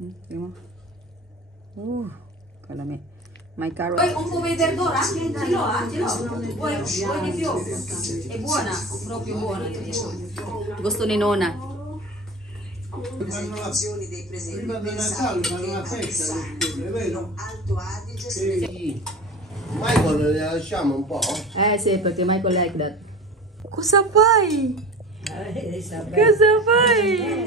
Tingnan mo. Kalami. May carrot. Poi un po' di verdura? Ce l'ho. Vuoi di più? È buona, proprio buona. Gusto ni Nona. Presentazioni dei presenti. Prima del Natale fanno una festa, è vero? Alto Adige. Sì. Michael le lasciamo un po'? Sì, perché Michael like that. Cosa fai? Cosa fai?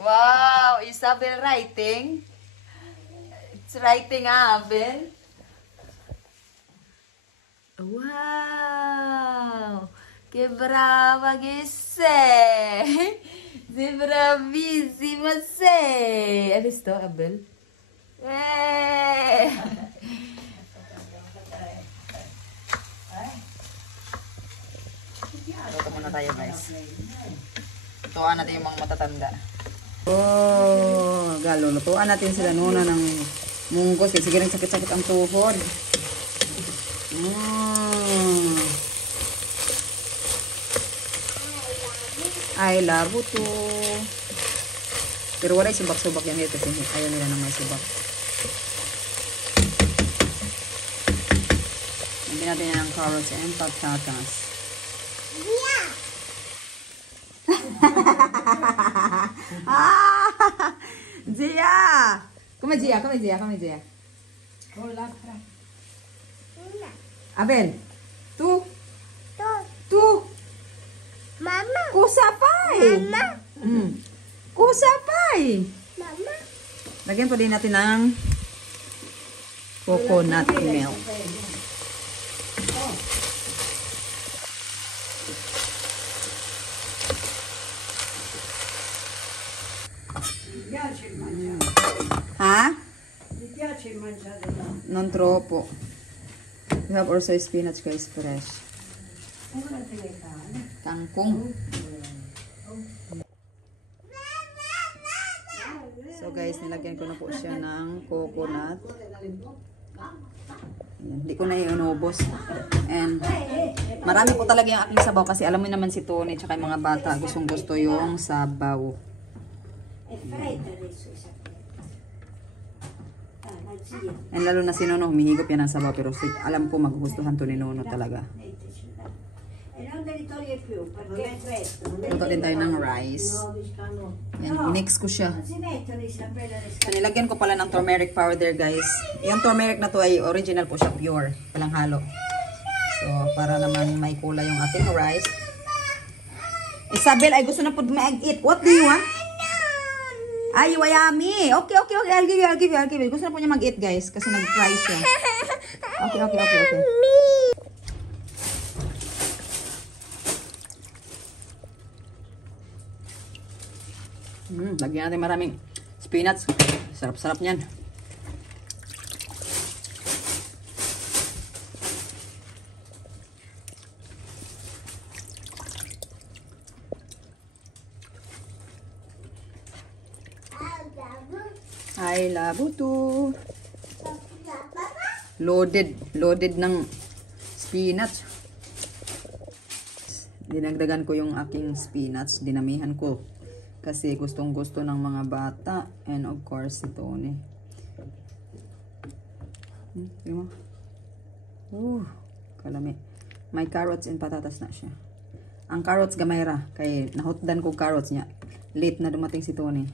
Wow, Isabel writing. It's writing, Abel. Wow, che brava che sei. Sei bravissima sei. Hai visto, Abel? Luto muna tayo, guys. Lutuan natin yung mga matatanda. Galo, lutuan natin sila Nona ng munggos kasi sige sakit-sakit ang tuhod. I love you too. Pero wala yung subak-subak yan dito kasi ayaw nila nang may subak. Hindi natin yan ang carrots and patatas. Zia! Come Zia, come Zia, come Zia. Abel, tu? Tu? Mama. Kusa pai? Mama. Kusa pai? Mama. Lagyan pa din natin ng coconut milk. Ha? Mi piace mangiare no? Non troppo. We have also spinach guys, fresh. Ora deve fare. Kangkong. So guys, nilagyan ko na po siya ng coconut. Hindi ko na iunubos. And marami po talaga yung aking sabaw kasi alam mo naman si Tony tsaka yung mga bata gustong gusto yung sabaw. È fredda adesso il sapere. La zia. And lalo na si Nono, humihigop yan ng sabaw pero alam ko magugustuhan to ni Nono talaga. E non te li toglie più perché è fresco. Luto din tayo ng rice. Yan, mix ko siya. Non si mettono i sapere alle So, nilagyan ko pala ng turmeric powder, guys. Yung turmeric na to ay original po siya, pure. Walang halo. So, para naman may kulay yung ating rice. Isabel, ay gusto na po mag-eat. What do you want? Ay, wayami. Okay. I'll give you. Gusto na po niya mag-eat, guys. Kasi nag-try siya. Okay. Lagyan natin maraming spinach. Sarap-sarap niyan. I love you too. Loaded ng spinach. Dinagdagan ko yung aking spinach. Dinamihan ko. Kasi gustong gusto ng mga bata. And of course, si Tony. Kalami. May carrots and patatas na siya. Ang carrots gamay ra. Kaya nahutdan ko carrots niya. Late na dumating si Tony.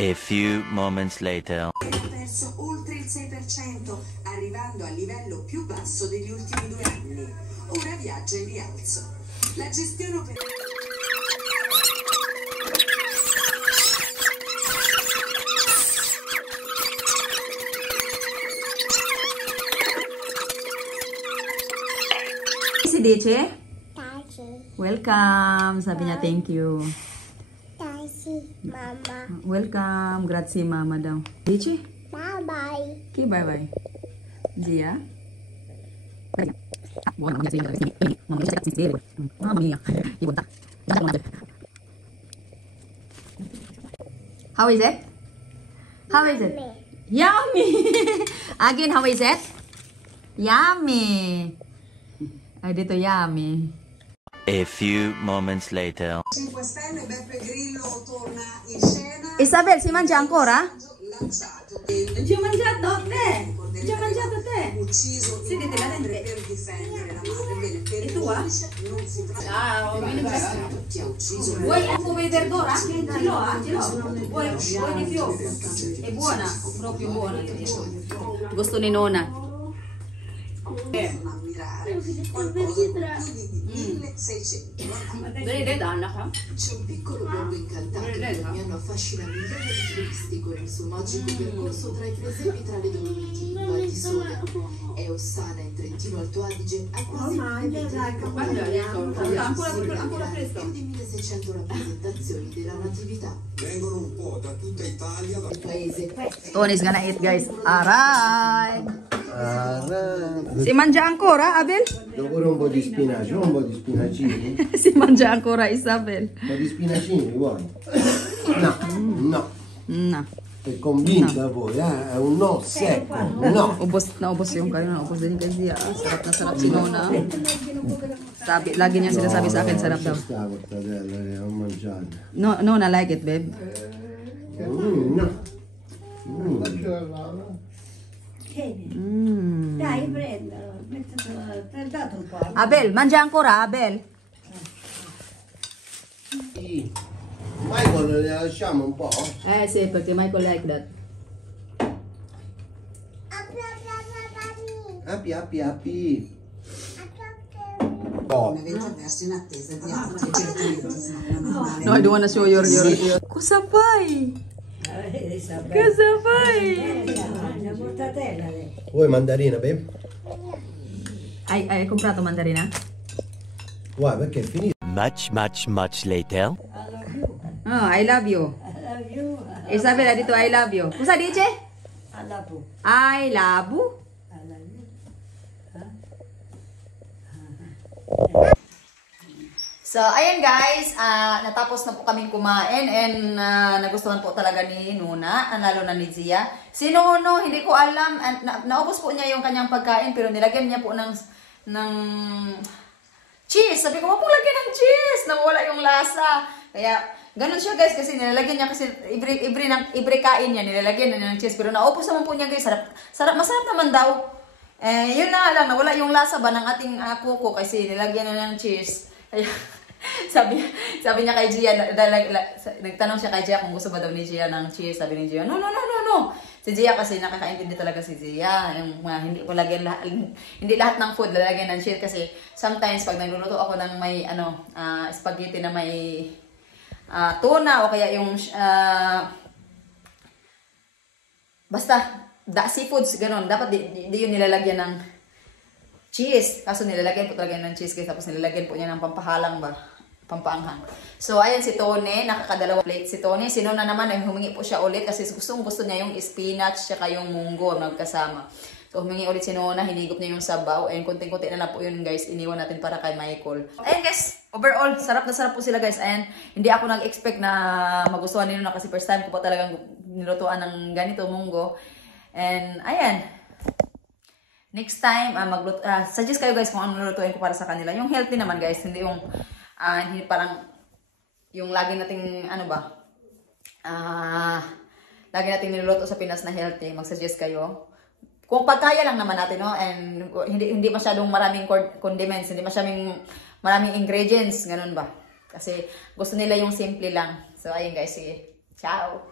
A few moments later. Ha perso oltre il 6%, arrivando al livello più basso degli ultimi 2 anni. Ora viaggia in rialzo. La gestione operativa. Si Dice? Taci. Welcome. Sabi niya thank you. Taci. Mama. Welcome. Grazie mama daw. Dice? Bye bye. Okay, bye-bye. Zia? How is it? How is it? Yummy! Again, how is it? Yummy! Ay, dito yummy. A few moments later. 5 Stelle, Beppe Grillo torna in scena. Isabel, si mangia ancora? Lanciato. Non ci ho mangiato te! Non ci ho mangiato te! Ucciso Sì, in dite la madre dente. per difendere la madre. Bene, per E il tu, ah? giudice non si tratta Ah, ho di chi ha ucciso Vuoi un po' verdura? Ce l'ho, ce l'ho. Vuoi di più? È buona, proprio buona. Gusto ni Nona. possono ammirare qualcosa con più di 1600 anni. Dali danno ka? C'è un piccolo borgo incantato che ogni anno affascina migliaia di turisti con il suo magico percorso tra i presepi tra le Dolomiti, Val di Sole e Ossana in Trentino Alto Adige a quasi Ancora presto. più di 1600 rappresentazioni della natività. Vengono un po' da tutta Italia, da Il paese Tony's gonna eat, guys. Aray! Arra. Si mangia ancora, Abel? Dopo un po' di spinaci, un po' di spinacini. Si mangia ancora, Isabel. Un po' di spinacini vuoi? No, no. No. È convinta voi, È un no secco, no. Naubos yung kanina, naubos din kasi sarap na sarap si Nona. Sabi, lagi niya sinasabi sa akin, sarap daw. Ci sta, portadella, che ho mangiato. No, Nona like it, babe. No. Dai, prendilo. Ti ho dato un po'. Abel, mangia ancora, Abel. Sì. Michael, le lasciamo un po'? Sì, perché Michael like that. Api, api, api. Come avete perso in attesa di altri certamente. No, I don't wanna show your. Kusapay! Kusapay! La mortadella. Vuoi mandarina, babe? Hai comprato mandarina? Guarda, perché è finito. Much later. Oh, I love you. Isabel, dito I love you. Kusa dice? Alabu. I love you. So, ayan guys, natapos na po kaming kumain and nagustuhan po talaga ni Nuna, lalo na ni Zia. Si Nono, hindi ko alam, naubos po niya yung kanyang pagkain pero nilagyan niya po ng cheese. Sabi ko, wag pong lagyan ng cheese, nawala yung lasa. Kaya, ganun siya guys kasi nilalagyan niya kasi ibre kain niya, nilalagyan niya ng cheese. Pero naubos naman po niya guys, masarap naman daw. Yun na lang, nawala yung lasa ba ng ating kuko kasi nilagyan na ng cheese. Kaya, sabi niya kay Gia, nagtanong siya kay Gia kung gusto ba daw ni Gia ng cheese. Sabi ni Gia, no. Si Gia kasi nakakaintindi talaga si Gia. Yung hindi ko lagyan hindi lahat ng food lalagyan ng cheese kasi sometimes pag nagluluto ako ng may spaghetti na may tuna o kaya yung basta seafoods ganun, dapat di yun nilalagyan ng cheese. Kaso nilalagyan po talaga ng cheese tapos nilalagyan po niya ng pampaanghang. So, ayan si Tony, nakakadalawang plate si Tony. Si Nona naman, humingi po siya ulit kasi gusto niya yung spinach saka yung munggo magkasama. So, humingi ulit si Nona, hinigop niya yung sabaw. And kunting-kunti na lang po yun guys, iniwan natin para kay Michael. Ayan guys, overall, sarap na sarap po sila guys. And hindi ako nag-expect na magustuhan ni Nona kasi first time ko pa talagang nilutuan ng ganito munggo. And ayan, next time, suggest kayo guys kung ano lulutuin ko para sa kanila. Yung healthy naman guys, hindi yung hindi parang yung lagi nating lagi nating niluluto sa Pinas na healthy. Mag-suggest kayo. Kung pagkaya lang naman natin, no? And hindi masyadong maraming condiments, hindi maraming ingredients, ganun ba? Kasi gusto nila yung simple lang. So ayun guys, sige. Ciao.